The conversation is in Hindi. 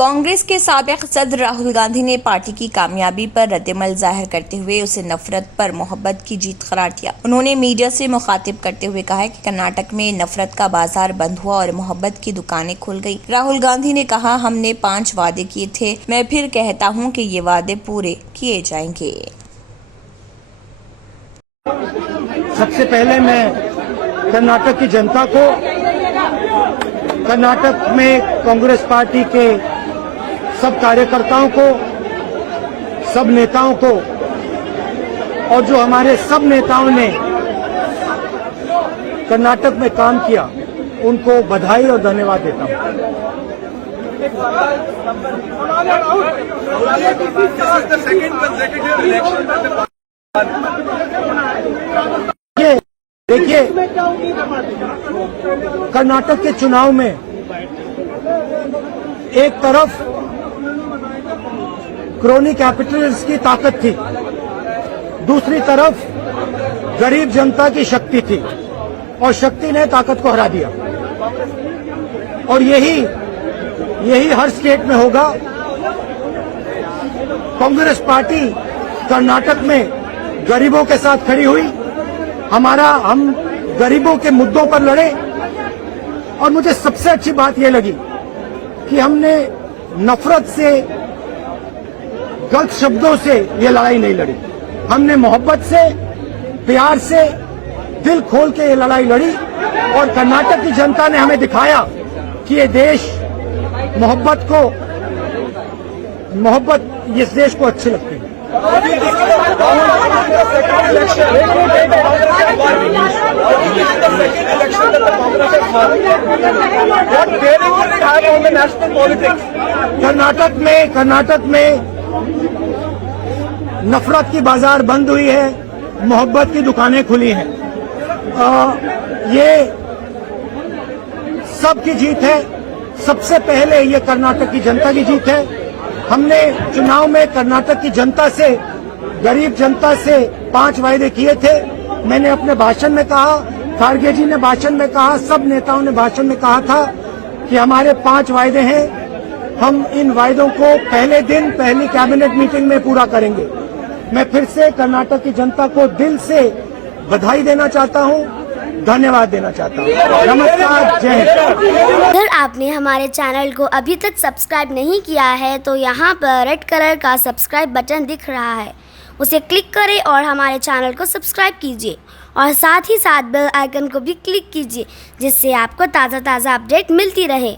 कांग्रेस के साबिक सदर राहुल गांधी ने पार्टी की कामयाबी पर रद्दमल जाहिर करते हुए उसे नफरत पर मोहब्बत की जीत करार दिया। उन्होंने मीडिया से मुखातिब करते हुए कहा कि कर्नाटक में नफरत का बाजार बंद हुआ और मोहब्बत की दुकानें खुल गई। राहुल गांधी ने कहा, हमने 5 वादे किए थे, मैं फिर कहता हूं कि ये वादे पूरे किए जाएंगे। सबसे पहले मैं कर्नाटक की जनता को, कर्नाटक में कांग्रेस पार्टी के सब कार्यकर्ताओं को, सब नेताओं को और जो हमारे सब नेताओं ने कर्नाटक में काम किया उनको बधाई और धन्यवाद देता हूं। देखिए, कर्नाटक के चुनाव में एक तरफ क्रोनी कैपिटलिस्ट की ताकत थी, दूसरी तरफ गरीब जनता की शक्ति थी और शक्ति ने ताकत को हरा दिया। और यही हर स्टेट में होगा। कांग्रेस पार्टी कर्नाटक में गरीबों के साथ खड़ी हुई, हम गरीबों के मुद्दों पर लड़े। और मुझे सबसे अच्छी बात यह लगी कि हमने नफरत से, गलत शब्दों से ये लड़ाई नहीं लड़ी। हमने मोहब्बत से, प्यार से, दिल खोल के ये लड़ाई लड़ी और कर्नाटक की जनता ने हमें दिखाया कि ये देश मोहब्बत इस देश को अच्छी लगती है। कर्नाटक में नफरत की बाजार बंद हुई है, मोहब्बत की दुकानें खुली हैं। ये सबकी जीत है। सबसे पहले ये कर्नाटक की जनता की जीत है। हमने चुनाव में कर्नाटक की जनता से, गरीब जनता से 5 वायदे किए थे। मैंने अपने भाषण में कहा, खारगे जी ने भाषण में कहा, सब नेताओं ने भाषण में कहा था कि हमारे 5 वायदे हैं। हम इन वायदों को पहले दिन पहली कैबिनेट मीटिंग में पूरा करेंगे। मैं फिर से कर्नाटक की जनता को दिल से बधाई देना चाहता हूं, धन्यवाद देना चाहता हूं। नमस्कार, जय हिंद। अगर आपने हमारे चैनल को अभी तक सब्सक्राइब नहीं किया है तो यहाँ पर रेड कलर का सब्सक्राइब बटन दिख रहा है, उसे क्लिक करें और हमारे चैनल को सब्सक्राइब कीजिए और साथ ही साथ बेल आइकन को भी क्लिक कीजिए, जिससे आपको ताज़ा अपडेट मिलती रहे।